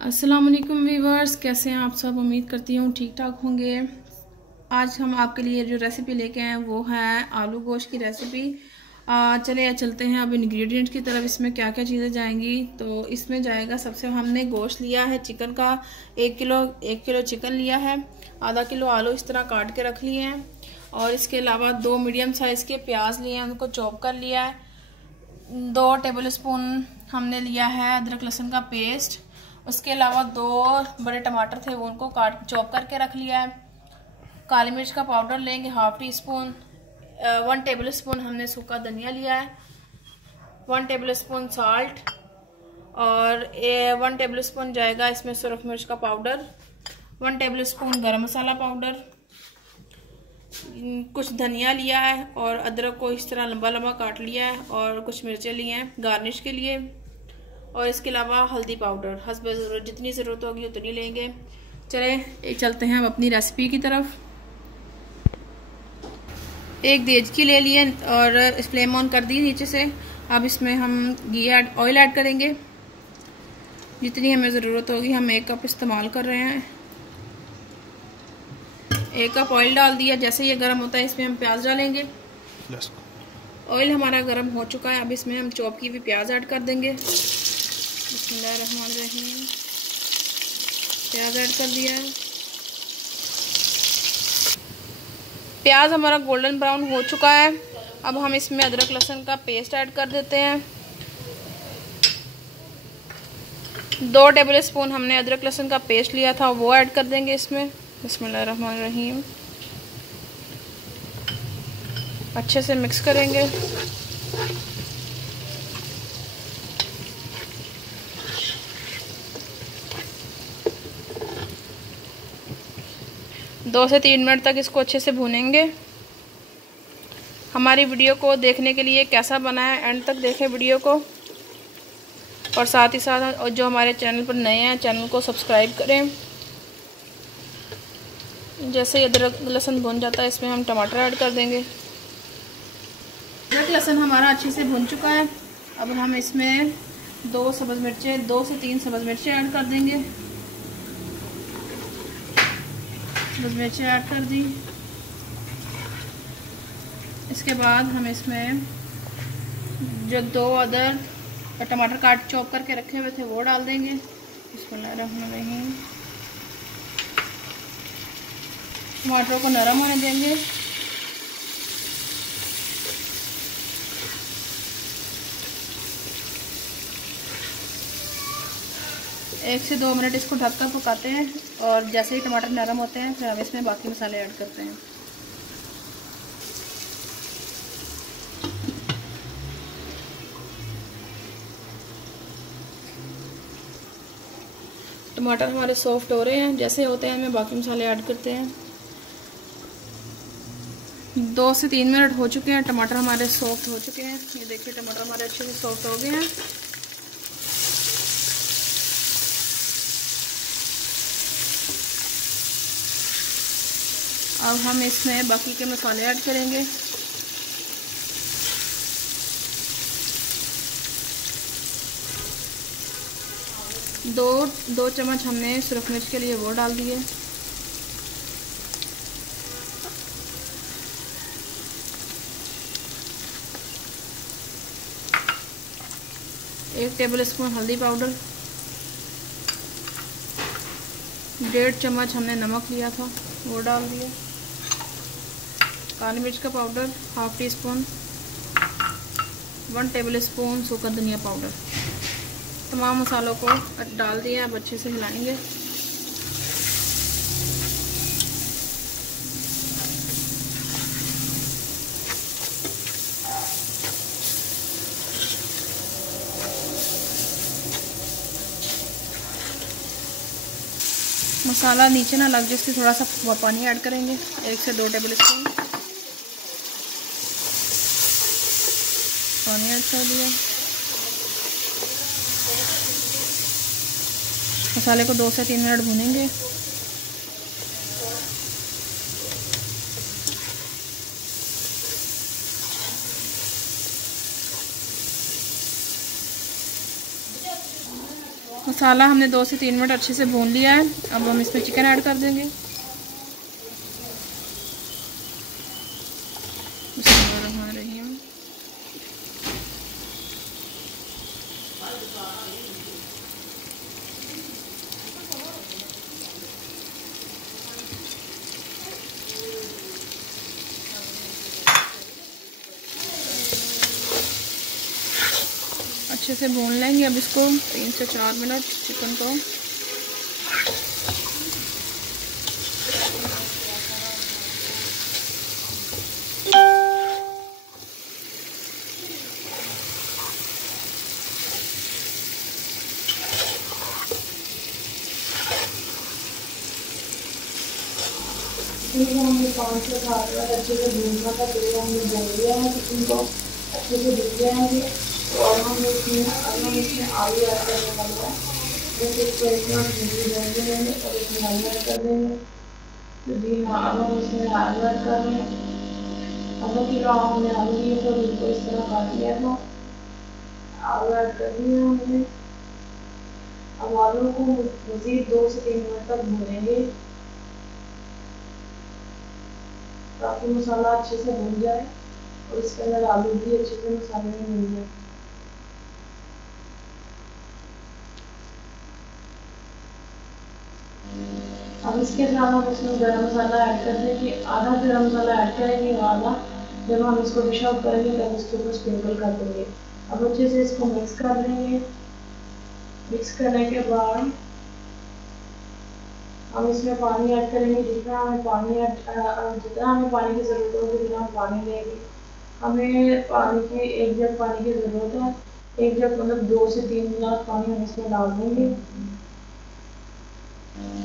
अस्सलाम वालेकुम वीवर्स, कैसे हैं आप सब। उम्मीद करती हूँ ठीक ठाक होंगे। आज हम आपके लिए जो रेसिपी लेके आए हैं वो है आलू गोश्त की रेसिपी। चले चलते हैं अब इंग्रेडिएंट्स की तरफ। इसमें क्या क्या चीज़ें जाएंगी, तो इसमें जाएगा सबसे हमने गोश्त लिया है चिकन का 1 किलो चिकन लिया है। आधा किलो आलू इस तरह काट के रख लिए हैं, और इसके अलावा 2 मीडियम साइज़ के प्याज लिए हैं, उनको चॉप कर लिया है। 2 टेबल स्पून हमने लिया है अदरक लहसुन का पेस्ट। उसके अलावा 2 बड़े टमाटर थे, वो उनको काट चॉप करके रख लिया है। काली मिर्च का पाउडर लेंगे 1/2 टी स्पून। 1 टेबल स्पून हमने सूखा धनिया लिया है। 1 टेबल स्पून साल्ट, और 1 टेबल स्पून जाएगा इसमें सुरख मिर्च का पाउडर। 1 टेबल स्पून गरम मसाला पाउडर। कुछ धनिया लिया है और अदरक को इस तरह लंबा लंबा काट लिया है, और कुछ मिर्चें ली हैं गार्निश के लिए। और इसके अलावा हल्दी पाउडर हस्बे ज़रूरत, जितनी ज़रूरत होगी उतनी लेंगे। चले चलते हैं हम अपनी रेसिपी की तरफ। एक देचकी ले लिए और फ्लेम ऑन कर दी नीचे से। अब इसमें हम ऑयल ऐड करेंगे, जितनी हमें ज़रूरत होगी। हम 1 कप इस्तेमाल कर रहे हैं। 1 कप ऑयल डाल दिया। जैसे ये गर्म होता है इसमें हम प्याज डालेंगे। ऑयल हमारा गर्म हो चुका है। अब इसमें हम चॉप की हुई प्याज ऐड कर देंगे। बिस्मिल्लाहिर्रहमानिर्रहीम। प्याज ऐड कर दिया है। प्याज हमारा गोल्डन ब्राउन हो चुका है। अब हम इसमें अदरक लहसुन का पेस्ट ऐड कर देते हैं। 2 टेबल स्पून हमने अदरक लहसुन का पेस्ट लिया था, वो ऐड कर देंगे इसमें। बिस्मिल्लाहिर्रहमानिर्रहीम। अच्छे से मिक्स करेंगे। दो से 3 मिनट तक इसको अच्छे से भूनेंगे। हमारी वीडियो को देखने के लिए कैसा बना है, एंड तक देखें वीडियो को, और साथ ही साथ जो हमारे चैनल पर नए हैं चैनल को सब्सक्राइब करें। जैसे अदरक लहसुन भुन जाता है इसमें हम टमाटर ऐड कर देंगे। अदरक लहसुन हमारा अच्छे से भुन चुका है। अब हम इसमें 2 से 3 सब्ज़ मिर्चें ऐड कर देंगे। सब्ज़ मिर्चें ऐड कर दी। इसके बाद हम इसमें जो 2 अदर टमाटर काट चॉप करके रखे हुए थे वो डाल देंगे। बिस्मिल्लाहिर्रहमानिर्रहीम। टमाटरों को नरम होने देंगे। एक से 2 मिनट इसको ढककर पकाते हैं, और जैसे ही टमाटर नरम होते हैं फिर हम इसमें बाकी मसाले ऐड करते हैं। टमाटर हमारे सॉफ्ट हो रहे हैं। जैसे होते हैं हमें बाकी मसाले ऐड करते हैं। 2 से 3 मिनट हो चुके हैं। टमाटर हमारे सॉफ्ट हो चुके हैं। ये देखिए टमाटर हमारे अच्छे से सॉफ्ट हो गए हैं। अब हम इसमें बाकी के मसाले ऐड करेंगे। दो चम्मच हमने सुरख मिर्च के लिए वो डाल दिए। एक टेबल स्पून हल्दी पाउडर। 1.5 चम्मच हमने नमक लिया था, वो डाल दिया। काली मिर्च का powder 1/2 tea spoon. 1 table spoon सूखा धनिया पाउडर। तमाम मसालों को डाल दिया। अब अच्छे से हिलाएंगे। मसाला नीचे ना लग जाए इसलिए थोड़ा सा पानी ऐड करेंगे, 1 से 2 टेबल स्पून पानी ऐड कर दिया। मसाले को 2 से 3 मिनट भूनेंगे। मसाला हमने 2 से 3 मिनट अच्छे से भून लिया है। अब हम इसमें चिकन ऐड कर देंगे। अच्छे से भून लेंगे अब इसको 3 से 4 मिनट चिकन को। हमने 5 से 7 मिनट अच्छे से भूनना था, तो हमने भून लिया है चिकन को, अच्छे से भून लिया है। और हम इसमें आलू ऐड करने वाला है। बस इसको एक मिनट भून देंगे और इसमें आलू ऐड कर देंगे। तो जी हाँ, अब हम इसमें आलू ऐड कर रहे हैं। आधा किलो हमने आलू लिए तो इनको इस तरह काट लिया था। आलू ऐड कर दिए हमने। अब आलू को मज़ीद 2 से 3 मिनट तक भूनेंगे ताकि मसाला अच्छे से भून जाए और इसके अंदर आलू भी अच्छे से मसाले में मिल जाए। अब इसके साथ हम इसमें गरम मसाला ऐड कर देंगे। आधा गरम मसाला ऐड करेंगे, आधा जब हम इसको डिश आउट करेंगे तब इसके ऊपर स्प्रिंकल कर देंगे। अब अच्छे से इसको मिक्स कर लेंगे। मिक्स करने के बाद हम इसमें पानी ऐड करेंगे। जितना हमें पानी की ज़रूरत होगी उतना हम पानी लेंगे। हमें पानी की 1 जग पानी की ज़रूरत है। 1 जग मतलब 2 से 3 गिलास पानी हम इसमें डाल देंगे।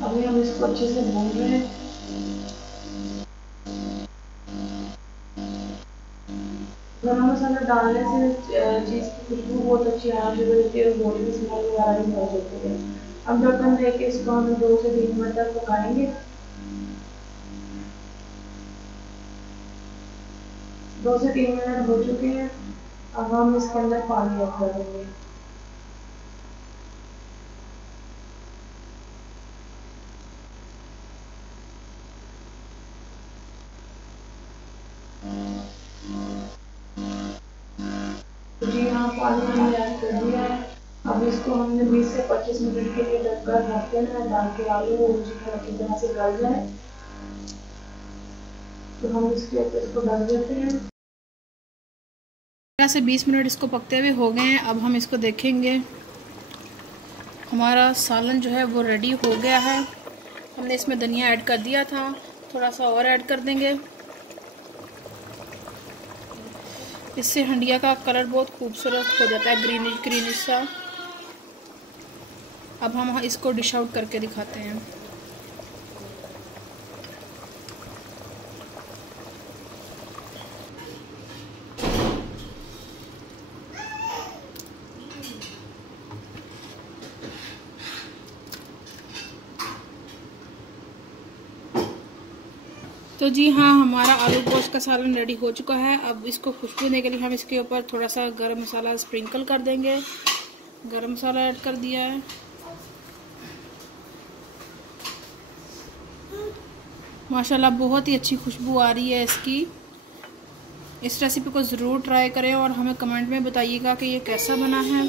अभी हम इसको अच्छे से भून रहे हैं। गरम मसाला डालने से चीज़ की खुशबू बहुत अच्छी आना शुरू होती है और बॉडी की स्मेल वगैरह भी बहुत होती है। अब ढक्कन दे के इसको हम 2 से 3 मिनट तक पकाएंगे। 2 से 3 मिनट हो चुके हैं। अब हम इसके अंदर पानी ऐड कर देंगे। जी हाँ, पानी हमने ऐड कर दिया है। अब इसको हमने 20 से 25 मिनट के लिए ढककर रख देना है ताकि आलू चिकन अच्छी तरह से गल जाए। तो हम इसके ऊपर इसको ढक देते हैं। से 20 मिनट इसको पकते हुए हो गए हैं। अब हम इसको देखेंगे। हमारा सालन जो है वो रेडी हो गया है। हमने इसमें धनिया ऐड कर दिया था, थोड़ा सा और ऐड कर देंगे। इससे हंडिया का कलर बहुत खूबसूरत हो जाता है, ग्रीनिश ग्रीनिश सा। अब हम इसको डिश आउट करके दिखाते हैं। तो जी हाँ, हमारा आलू गोश्त का सालन रेडी हो चुका है। अब इसको खुशबू देने के लिए हम इसके ऊपर थोड़ा सा गरम मसाला स्प्रिंकल कर देंगे। गरम मसाला ऐड कर दिया है। माशाल्लाह बहुत ही अच्छी खुशबू आ रही है इसकी। इस रेसिपी को ज़रूर ट्राई करें और हमें कमेंट में बताइएगा कि ये कैसा बना है।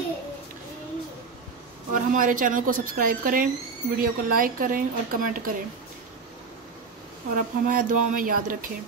और हमारे चैनल को सब्सक्राइब करें, वीडियो को लाइक करें और कमेंट करें। और आप हमारे दुआओं में याद रखें।